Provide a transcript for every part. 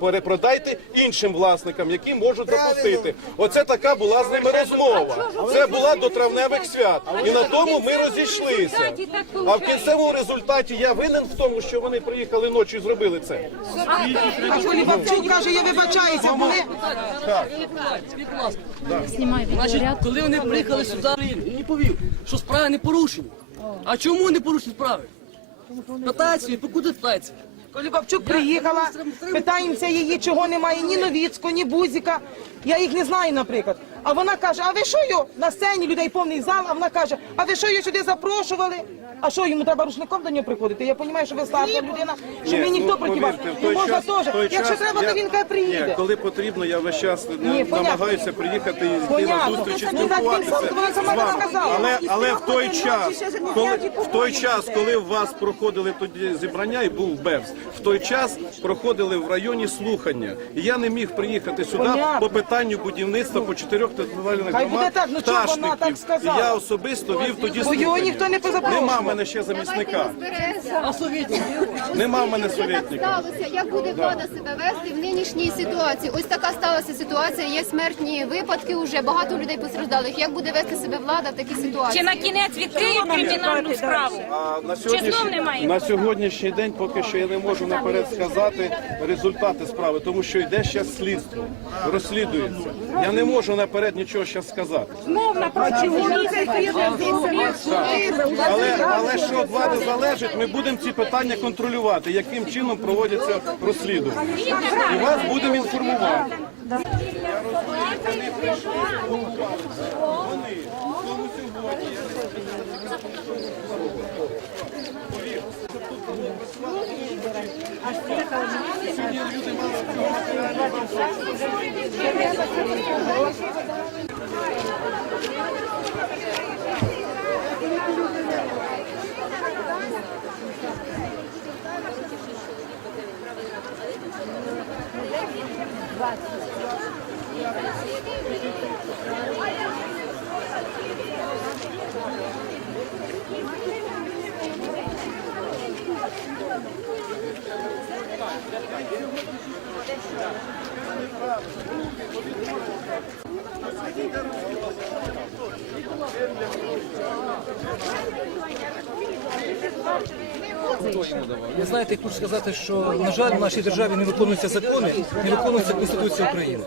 Перепродайте іншим власникам, які можуть запустити. Оце така була з ними розмова. Це була до травневих свят. І на тому ми розійшлися. А в кінцевому результаті я винен в тому, що вони приїхали ночі і зробили це. А коли Бабчук каже, я вибачаюся, були Значить, коли вони приїхали сюди, він не повів, що справи не порушені. А чому не порушені справи? Питається, покуди питається? Коли Бабчук приїхала, питаємося її, чого немає ні Новіцького, ні Бузіка. Я їх не знаю, наприклад. А вона каже: а ви що на сцені людей повний зал? А вона каже: а ви що сюди запрошували? А що йому треба рушником до нього приходити? Я розумію, що ви старша людина, що мені ніхто проти вас. повірте, в той можна час- в теж. Якщо час треба, я- то він хай Ні, приїде. коли потрібно, я весь час не- Ні, понятно. намагаюся приїхати і йти на Понятно. зустрічі Ну, так він спілкуватися сам- вона з сама вами. сказала. Але але в той час, коли в той час, коли у вас проходили тоді зібрання і був БЕВС, в той час проходили в районі слухання. І я не міг приїхати сюди Понятно. по питанню будівництва по чотирьох територіальних Хай буде громад так, ну чого вона так пташників. І сказала? я особисто вів тоді Бо його слухання. ніхто не позапрошував. Нема мене ще замісника. А? Нема в мене Як совєтника. сталося, як буде влада себе вести в нинішній ситуації? Ось така сталася ситуація. Є смертні випадки. Уже багато людей постраждалих. Як буде вести себе влада в такій Чи ситуації? на кінець відкриють кримінальну справу? А на знов сьогоднішній, немає? на сьогоднішній день поки що я не можу наперед сказати результати справи, тому що йде ще слідство, розслідується. Я не можу наперед нічого ще сказати. Але, але що від влади залежить, ми будемо ці питання контролювати, яким чином проводяться розслідування. І вас будемо інформувати. Thank you. Ви знаєте, я хочу сказати, що на жаль, в нашій державі не виконуються закони, не виконується Конституція України.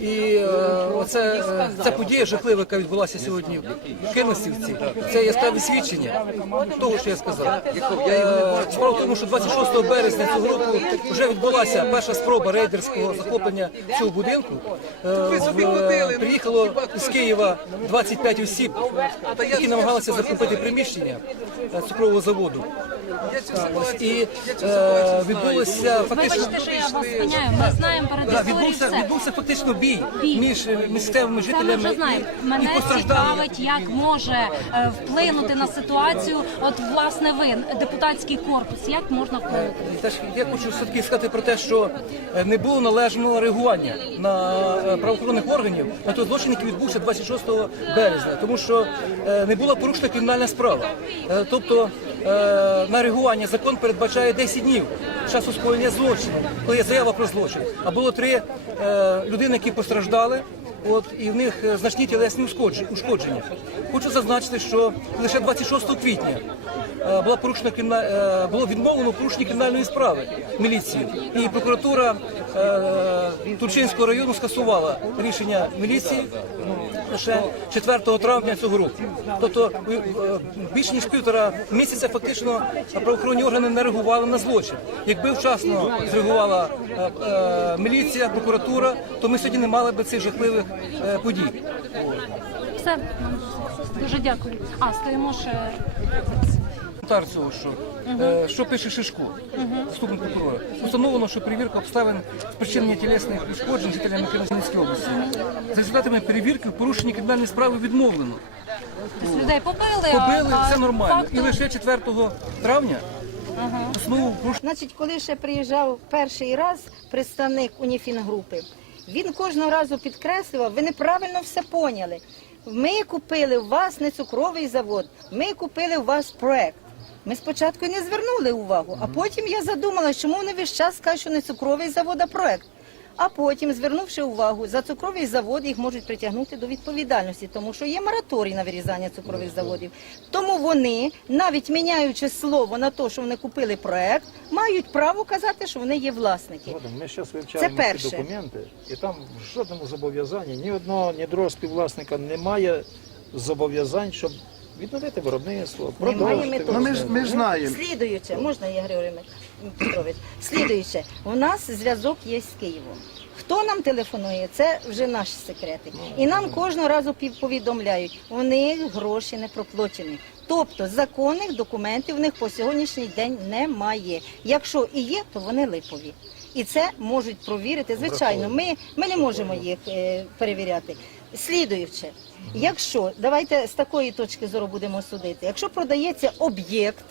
І е, оце е, ця подія жахлива, яка відбулася сьогодні в Кемесівці, це яскраве свідчення того, що я сказав. Е, Справа в тому, що 26 березня цього року вже відбулася перша спроба рейдерського захоплення цього будинку. Е, в- Приїхало з Києва 25 осіб, які намагалися захопити приміщення е, цукрового заводу. Ось, і е, відбулося фактично. Вибачте, що я вас спиняю. Ми знаємо Да, історією відбувся, все. відбувся фактично бій, Бій. між е, місцевими Це ми жителями вже знаємо. і, Мене постраждалими. цікавить, як може е, вплинути на ситуацію. От власне ви, депутатський корпус, як можна вплинути? Теж я хочу все таки сказати про те, що е, не було належного реагування на е, правоохоронних органів на той злочин, який відбувся 26 березня, тому що е, не була порушена кримінальна справа. Е, Тобто на реагування закон передбачає 10 днів часу скоєння злочину, коли є заява про злочин. А було три е, людини, які постраждали. От і в них е, значні тілесні ушкодження-. Хочу зазначити, що лише 26 квітня е, була порушена криміна... е, було відмовлено в порушенні кримінальної справи міліції. І прокуратура Турчинського району скасувала рішення міліції лише 4 травня цього року. Тобто більше ніж півтора місяця фактично правоохоронні органи не реагували на злочин. Якби вчасно зреагувала міліція, прокуратура, то ми сьогодні не мали би цих жахливих подій. Все дуже дякую. А стоїмо ще. Коментар цього, що, е, що пише Шишко, заступник прокурора. Установлено, що перевірка обставин спричинення тілесних ушкоджень жителями Херсонської області. За результатами перевірки в порушенні кримінальної справи відмовлено. Тобто людей побили, Побили, а це нормально. факту- І лише 4 травня основу порушення Значить, коли ще приїжджав перший раз представник Уніфінгрупи, він кожного разу підкреслював, ви неправильно все поняли. Ми купили у вас не цукровий завод, ми купили у вас проект. Ми спочатку не звернули увагу, а потім я задумала, чому вони весь час кажуть, що не цукровий завод, а проект. А потім, звернувши увагу, за цукровий завод їх можуть притягнути до відповідальності, тому що є мораторій на вирізання цукрових заводів. Тому вони, навіть міняючи слово на те, що вони купили проект, мають право казати, що вони є власники. Ми зараз вивчаємо ці документи, і там в жодному зобов'язанні ні одного, ні другого співвласника немає зобов'язань, щоб відновити виробництво, Немає продовжити. Ну, ми ж- ми ж знаємо. Слідуюче, можна я Григорій Петрович? Слідуюче, у нас зв'язок є з Києвом. Хто нам телефонує, це вже наші секрети. І нам кожного разу повідомляють, у них гроші не проплачені. Тобто законних документів у них по сьогоднішній день немає. Якщо і є, то вони липові. І це можуть провірити. Звичайно, ми, ми не можемо їх е, перевіряти. Слідуюче, якщо давайте з такої точки зору будемо судити, якщо продається об'єкт,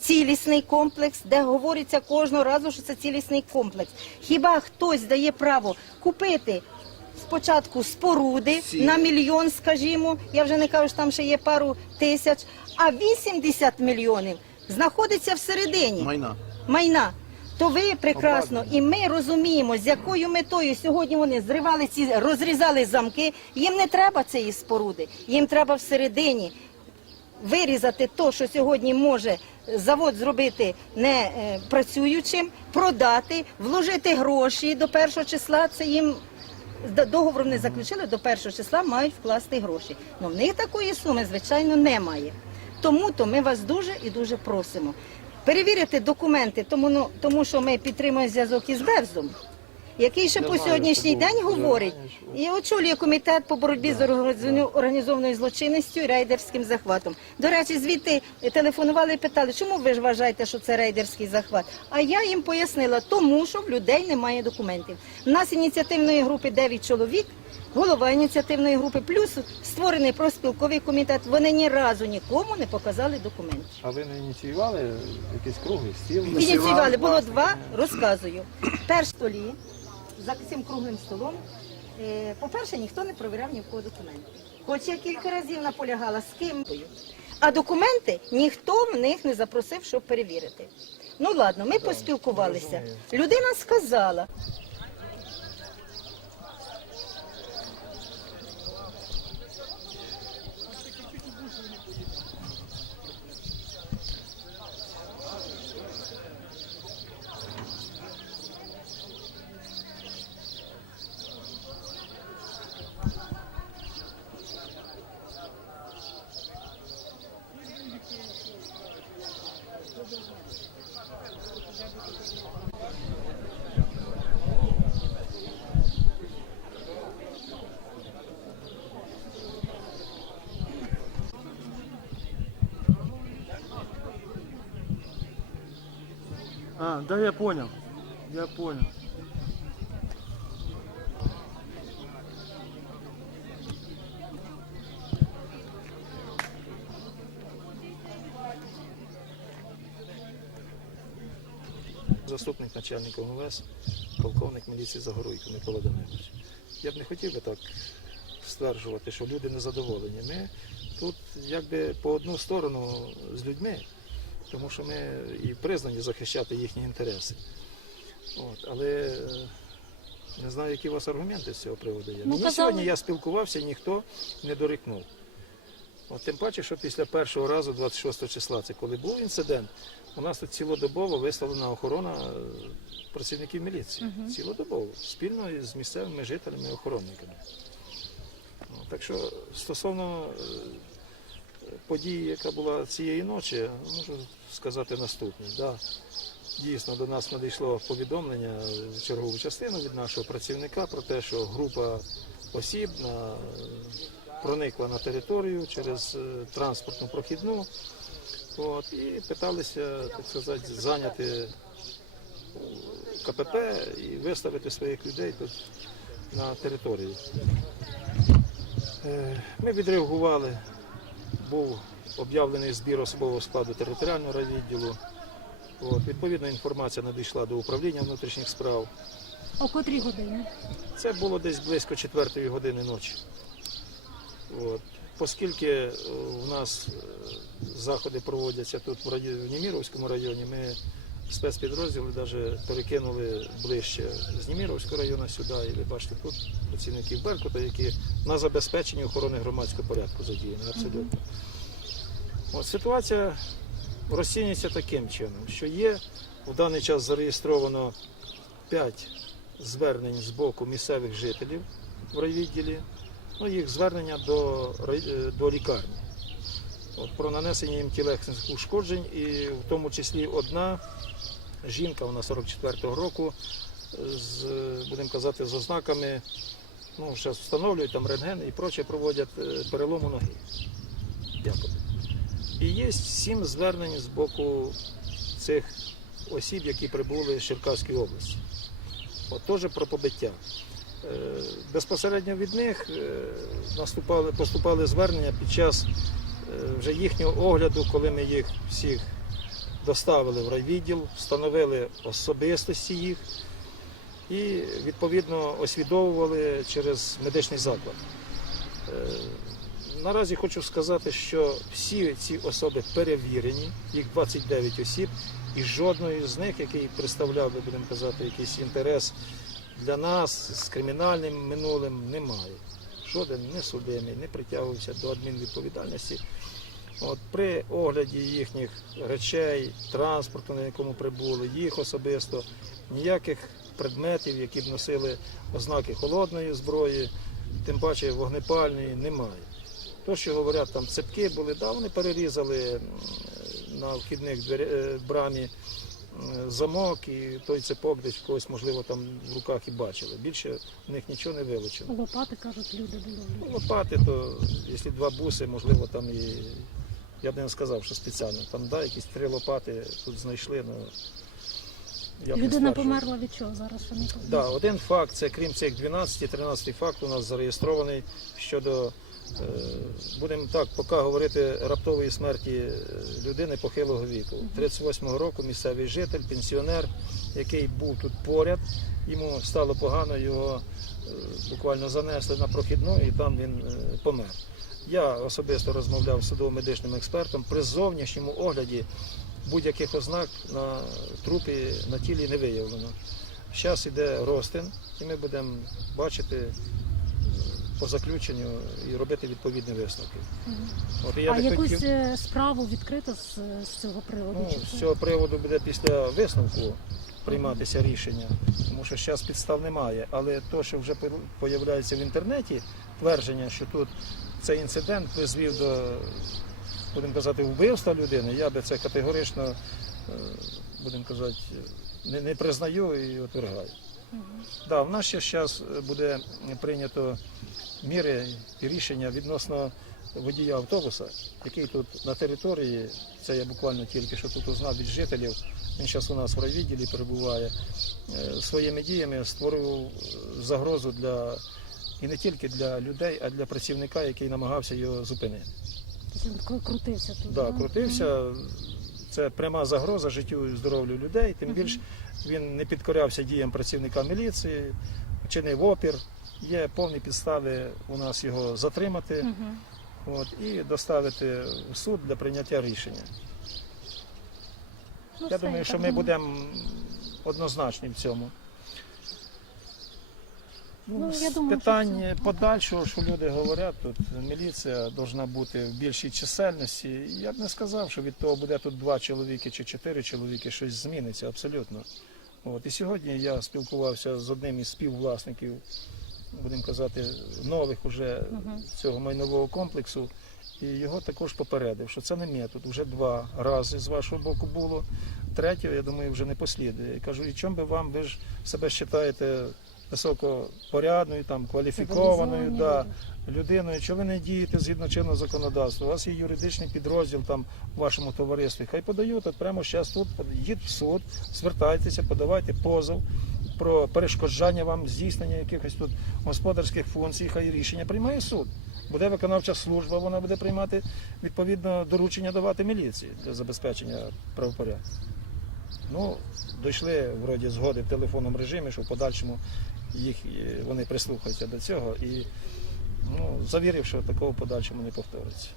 цілісний комплекс, де говориться кожного разу, що це цілісний комплекс. Хіба хтось дає право купити спочатку споруди на мільйон, скажімо, я вже не кажу, що там ще є пару тисяч, а 80 мільйонів знаходиться всередині Майна. майна. То ви прекрасно, і ми розуміємо, з якою метою сьогодні вони зривали ці, розрізали замки. Їм не треба цієї споруди, їм треба всередині вирізати те, що сьогодні може завод зробити не е, працюючим, продати, вложити гроші до першого числа. Це їм д- договор не заключили до першого числа, мають вкласти гроші. Ну в них такої суми, звичайно, немає. Тому то ми вас дуже і дуже просимо. Перевірити документи, тому, ну, тому що ми підтримуємо зв'язок із Бевзом, який ще по сьогоднішній день говорить і очолює комітет по боротьбі з організованою- злочинністю і рейдерським захватом. До речі, звідти телефонували і питали, чому ви ж вважаєте, що це рейдерський захват? А я їм пояснила, тому що в людей немає документів. У нас ініціативної групи 9 чоловік. Голова ініціативної групи, плюс створений профспілковий комітет. Вони ні разу нікому не показали документів. А ви не ініціювали якийсь круглий стіл? Ініціювали було два, розказую. Перш столі за цим круглим столом. е, По-перше, ніхто не провіряв ні в кого документи. Хоч я кілька разів наполягала з ким. А документи ніхто в них не запросив, щоб перевірити. Ну ладно, ми поспілкувалися. Людина сказала. Да, я понял. Я понял. Заступник начальника МВС, полковник міліції Загоруйко Микола Данилович. Я б не хотів би так стверджувати, що люди не задоволені. Ми тут якби по одну сторону з людьми, тому що ми і признані захищати їхні інтереси. От, але е, не знаю, які у вас аргументи з цього приводу є. Ну, Мені казали- сьогодні я спілкувався і ніхто не дорікнув. От тим паче, що після першого разу, 26 числа, це коли був інцидент, у нас тут цілодобово виставлена охорона е, працівників міліції. Цілодобово, спільно із місцевими жителями і охоронниками. Ну, так що стосовно е, події, яка була цієї ночі, можу сказати наступне. Да, дійсно, до нас надійшло повідомлення в чергову частину від нашого працівника про те, що група осіб на, проникла на територію через е, транспортну прохідну. От, і питалися, так сказати, зайняти е, КПП і виставити своїх людей тут на територію. Е, Ми відреагували, був об'явлений збір особового складу територіального райвідділу. От, відповідна інформація надійшла до управління внутрішніх справ. О котрій годині? Це було десь близько четвертої години ночі. От. оскільки в нас е, заходи проводяться тут в раді- в Німіровському районі, ми спецпідрозділи навіть перекинули ближче з Німіровського району сюди. І ви бачите, тут працівників Беркута, які на забезпеченні охорони громадського порядку задіяні. Абсолютно. От ситуація розцінюється таким чином, що є в даний час зареєстровано 5 звернень з боку місцевих жителів в райвідділі, ну, їх звернення до, е, до лікарні. От, про нанесення їм тілесних ушкоджень, і в тому числі одна жінка, вона 44-го року, з, будемо казати, з ознаками, ну, зараз встановлюють там рентген і проче проводять е, перелому ноги. Якоби. І є сім звернень з боку цих осіб, які прибули з Черкаської області. От теж про побиття. Е, Безпосередньо від них е, поступали звернення під час вже їхнього огляду, коли ми їх всіх доставили в райвідділ, встановили особистості їх і відповідно освідовували через медичний заклад. Е, Наразі хочу сказати, що всі ці особи перевірені, їх 29 осіб, і жодної з них, який представляв би, будемо казати, якийсь інтерес для нас з кримінальним минулим, немає. Жоден не судимий, не притягувався до адмінвідповідальності. От при огляді їхніх речей, транспорту, на якому прибули, їх особисто, ніяких предметів, які б носили ознаки холодної зброї, тим паче вогнепальної, немає. То, що говорять, там цепки були, да, вони перерізали на вхідних е, брамі замок, і той цепок десь в когось, можливо, там в руках і бачили. Більше в них нічого не вилучено. Лопати кажуть, люди були. Ну, лопати, то якщо два буси, можливо, там і. Я б не сказав, що спеціально. Там, да, якісь три лопати тут знайшли, ну. я б не Людина стверджував. померла від чого зараз? Що не Да, один факт, це крім цих 12, 13 факт у нас зареєстрований щодо, е, будемо так, поки говорити раптової смерті е, людини похилого віку. 38-го року місцевий житель, пенсіонер, який був тут поряд, йому стало погано, його е, буквально занесли на прохідну і там він е, помер. Я особисто розмовляв з судово-медичним експертом при зовнішньому огляді будь-яких ознак на трупі на тілі не виявлено. Зараз йде розтин, і ми будемо бачити е, по заключенню і робити відповідні висновки. От, я А якусь хотів- справу відкрито з, з цього приводу? Ну, з цього приводу буде після висновку прийматися рішення, тому що зараз підстав немає. Але то, що вже з'являється в інтернеті, твердження, що тут цей інцидент призвів до, будемо казати, вбивства людини, я би це категорично, е, будемо казати, не, не признаю і отвергаю. Да, в нас ще зараз буде прийнято міри і рішення відносно водія автобуса, який тут на території, це я буквально тільки що тут узнав від жителів, він зараз у нас в райвідділі перебуває, е, своїми діями створив е, загрозу для і не тільки для людей, а для працівника, який намагався його зупинити. Тобто він кру- крутився тут. Да, крутився. Це пряма загроза життю і здоров'ю людей. Тим більш він не підкорявся діям працівника міліції, чинив опір. Є повні підстави у нас його затримати от, і доставити в суд для прийняття рішення. Ну, Я все, думаю, що ми будемо однозначні в цьому. Ну, з я думаю, що питань подальшого, що люди говорять, тут міліція повинна бути в більшій чисельності. Я б не сказав, що від того буде тут два чоловіки чи чотири чоловіки, щось зміниться абсолютно. От. І сьогодні я спілкувався з одним із співвласників, будемо казати, нових уже цього майнового комплексу. І його також попередив, що це не метод. Вже два рази з вашого боку було. Третього, я думаю, вже не послідує. І кажу, і чому би вам, ви ж себе вважаєте високопорядною, там, кваліфікованою да, людиною, що ви не дієте згідно чинного законодавства. У вас є юридичний підрозділ там в вашому товаристві. Хай подають, от прямо зараз тут їдь в суд, звертайтеся, подавайте позов про перешкоджання вам здійснення якихось тут господарських функцій, хай рішення приймає суд. Буде виконавча служба, вона буде приймати відповідно доручення давати міліції для забезпечення правопорядку. Ну, дійшли вроді згоди в телефонному режимі, що в подальшому їх е, вони прислухаються до цього і Ну, завірив, що такого в подальшому не повториться.